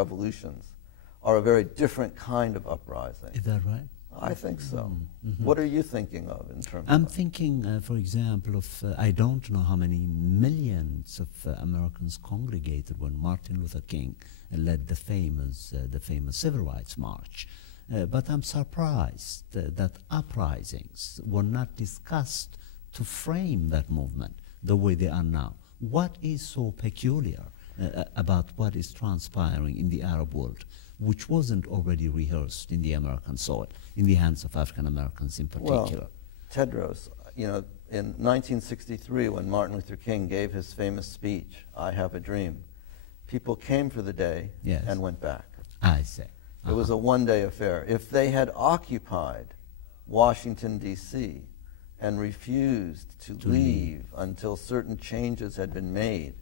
revolutions are a very different kind of uprising. Is that right? I think so. Mm-hmm. What are you thinking of in terms I'm of thinking, for example, of I don't know how many millions of Americans congregated when Martin Luther King led the famous Civil Rights March. But I'm surprised that uprisings were not discussed to frame that movement the way they are now. What is so peculiar about what is transpiring in the Arab world, which wasn't already rehearsed in the American soil, in the hands of African Americans in particular? Well, Tedros, you know, in 1963, when Martin Luther King gave his famous speech, "I Have a Dream," people came for the day Yes. and went back. I see. It was a one-day affair. If they had occupied Washington, D.C., and refused to leave until certain changes had been made,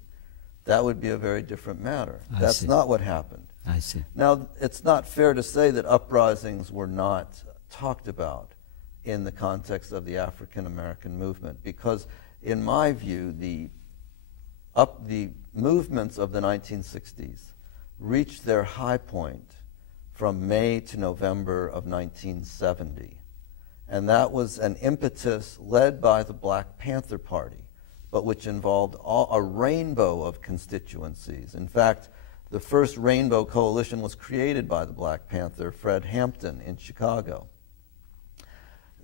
that would be a very different matter. That's not what happened. I see. Now, it's not fair to say that uprisings were not talked about in the context of the African American movement, because in my view, the movements of the 1960s reached their high point from May to November of 1970. And that was an impetus led by the Black Panther Party, but which involved a rainbow of constituencies. In fact, the first Rainbow Coalition was created by the Black Panther, Fred Hampton, in Chicago.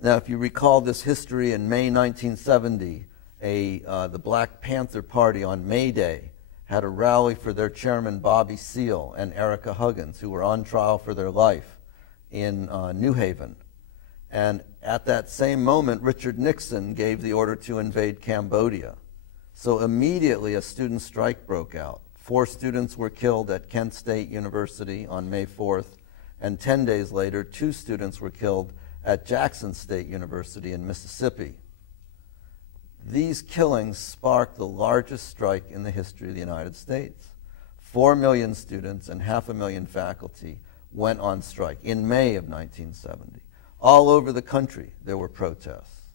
Now, if you recall this history, in May 1970, the Black Panther Party on May Day had a rally for their chairman, Bobby Seale, and Erica Huggins, who were on trial for their life in New Haven. And at that same moment, Richard Nixon gave the order to invade Cambodia. So immediately a student strike broke out. 4 students were killed at Kent State University on May 4th, and 10 days later, 2 students were killed at Jackson State University in Mississippi. These killings sparked the largest strike in the history of the United States. 4 million students and 500,000 faculty went on strike in May of 1970. All over the country, there were protests.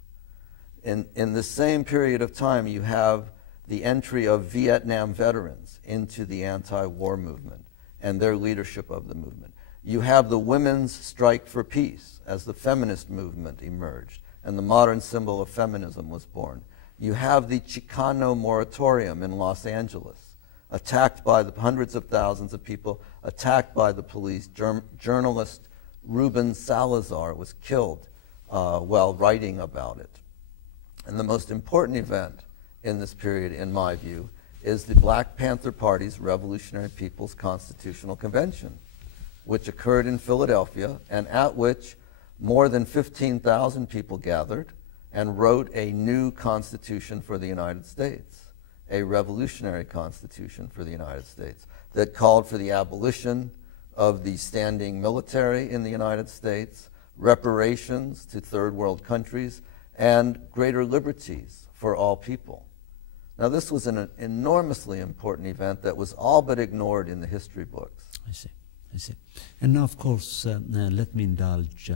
In the same period of time, you have the entry of Vietnam veterans into the anti-war movement and their leadership of the movement. You have the Women's Strike for Peace as the feminist movement emerged, and the modern symbol of feminism was born. You have the Chicano moratorium in Los Angeles, attacked by the hundreds of thousands of people, attacked by the police. Journalist Ruben Salazar was killed while writing about it. And the most important event in this period, in my view, is the Black Panther Party's Revolutionary People's Constitutional Convention, which occurred in Philadelphia, and at which more than 15,000 people gathered and wrote a new constitution for the United States, a revolutionary constitution for the United States that called for the abolition of the standing military in the United States, reparations to third world countries, and greater liberties for all people. Now, this was an enormously important event that was all but ignored in the history books. I see. I see. And now, of course, let me indulge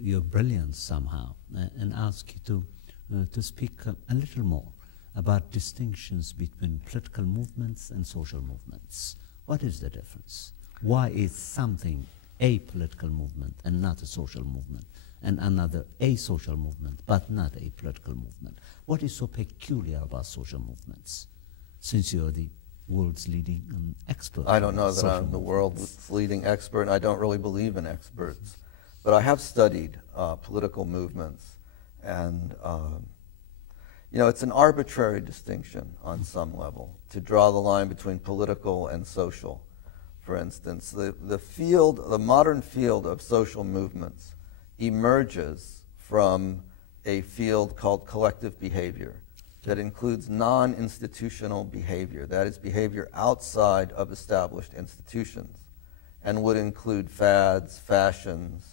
your brilliance somehow and ask you to speak a little more about distinctions between political movements and social movements. What is the difference? Why is something a political movement and not a social movement, and another a social movement but not a political movement? What is so peculiar about social movements, since you're the world's leading expert? I don't know that I'm the world's leading expert, and I don't really believe in experts. But I have studied political movements, and you know, it's an arbitrary distinction on some level to draw the line between political and social. For instance, the modern field of social movements emerges from a field called collective behavior that includes non-institutional behavior, that is, behavior outside of established institutions, and would include fads, fashions,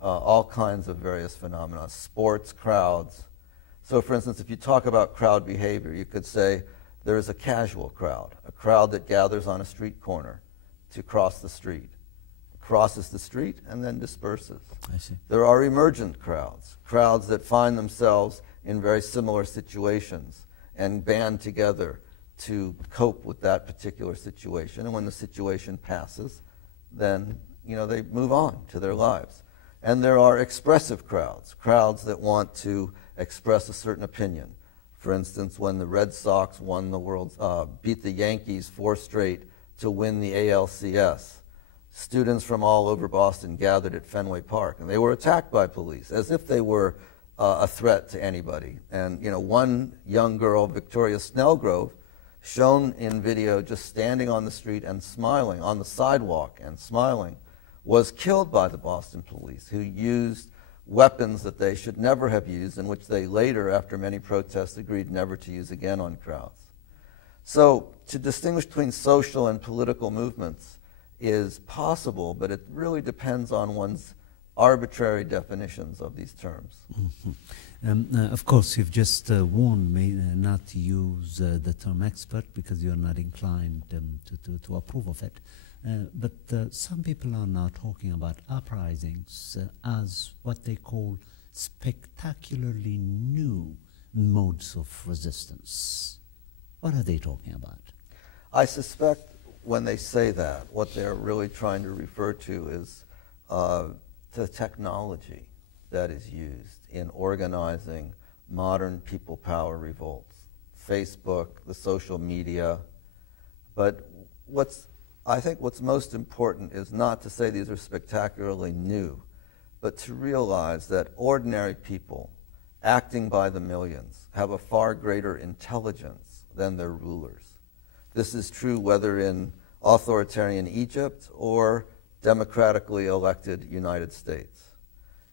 all kinds of various phenomena, sports, crowds. So, for instance, if you talk about crowd behavior, you could say there is a casual crowd, a crowd that gathers on a street corner to cross the street, crosses the street, and then disperses. I see. There are emergent crowds, crowds that find themselves in very similar situations and band together to cope with that particular situation. And when the situation passes, then they move on to their lives. And there are expressive crowds, crowds that want to express a certain opinion. For instance, when the Red Sox won the beat the Yankees 4 straight to win the ALCS, students from all over Boston gathered at Fenway Park, and they were attacked by police as if they were a threat to anybody. And one young girl, Victoria Snellgrove, shown in video just standing on the street and smiling, on the sidewalk and smiling, was killed by the Boston police, who used weapons that they should never have used, and which they later, after many protests, agreed never to use again on crowds. So to distinguish between social and political movements is possible, but it really depends on one's arbitrary definitions of these terms. Mm-hmm. Of course, you've just warned me not to use the term expert because you're not inclined to approve of it. But some people are now talking about uprisings as what they call spectacularly new modes of resistance. What are they talking about? I suspect when they say that, what they're really trying to refer to is the technology that is used in organizing modern people power revolts. Facebook, the social media. But I think what's most important is not to say these are spectacularly new, but to realize that ordinary people acting by the millions have a far greater intelligence than their rulers. This is true whether in authoritarian Egypt or democratically elected United States.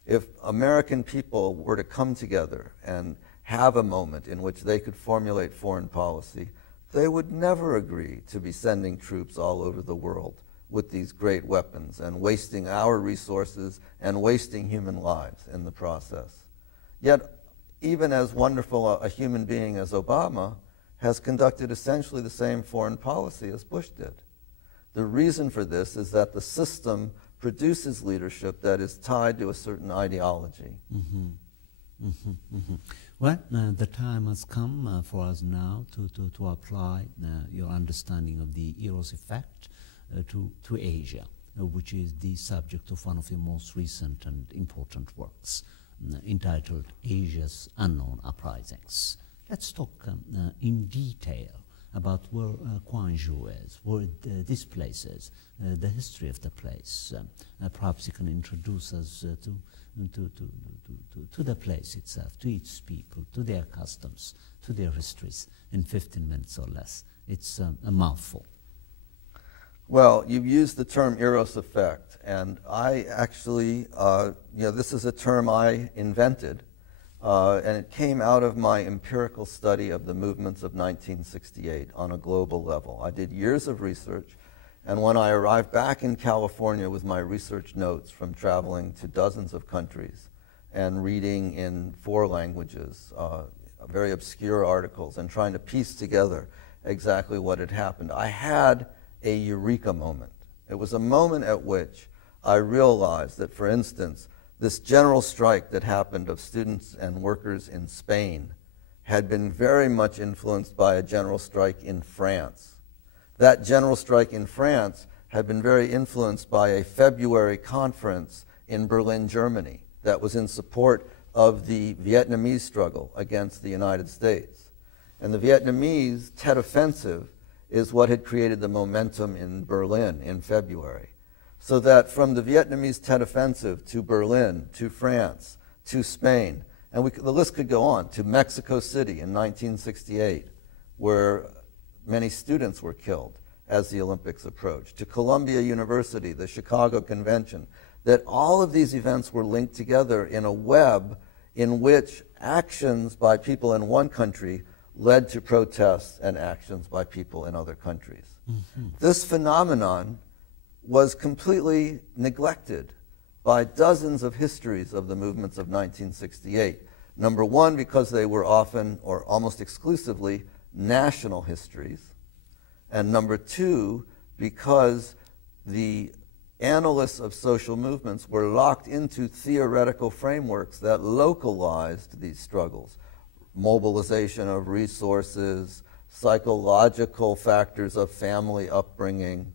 If American people were to come together and have a moment in which they could formulate foreign policy, they would never agree to be sending troops all over the world with these great weapons and wasting our resources and wasting human lives in the process. Yet, even as wonderful a human being as Obama has conducted essentially the same foreign policy as Bush did. The reason for this is that the system produces leadership that is tied to a certain ideology. Mm-hmm. Mm-hmm. Mm-hmm. Well, the time has come for us now to apply your understanding of the Eros effect to Asia, which is the subject of one of your most recent and important works, entitled Asia's Unknown Uprisings. Let's talk in detail about where Gwangju is, where this place is, the history of the place. Perhaps you can introduce us to the place itself, to its people, to their customs, to their histories, in 15 minutes or less. It's a mouthful. Well, you've used the term Eros effect, and I actually, this is a term I invented, and it came out of my empirical study of the movements of 1968 on a global level. I did years of research, and when I arrived back in California with my research notes from traveling to dozens of countries and reading in 4 languages, very obscure articles, and trying to piece together exactly what had happened, I had a eureka moment. It was a moment at which I realized that, for instance, this general strike that happened of students and workers in Spain had been very much influenced by a general strike in France. That general strike in France had been very influenced by a February conference in Berlin, Germany, that was in support of the Vietnamese struggle against the United States. And the Vietnamese Tet Offensive is what had created the momentum in Berlin in February. So that from the Vietnamese Tet Offensive to Berlin, to France, to Spain, and the list could go on, to Mexico City in 1968, where many students were killed as the Olympics approached, to Columbia University, the Chicago Convention, that all of these events were linked together in a web in which actions by people in one country led to protests and actions by people in other countries. Mm-hmm. This phenomenon was completely neglected by dozens of histories of the movements of 1968. Number one, because they were often, or almost exclusively, national histories. And number two, because the analysts of social movements were locked into theoretical frameworks that localized these struggles. Mobilization of resources, psychological factors of family upbringing,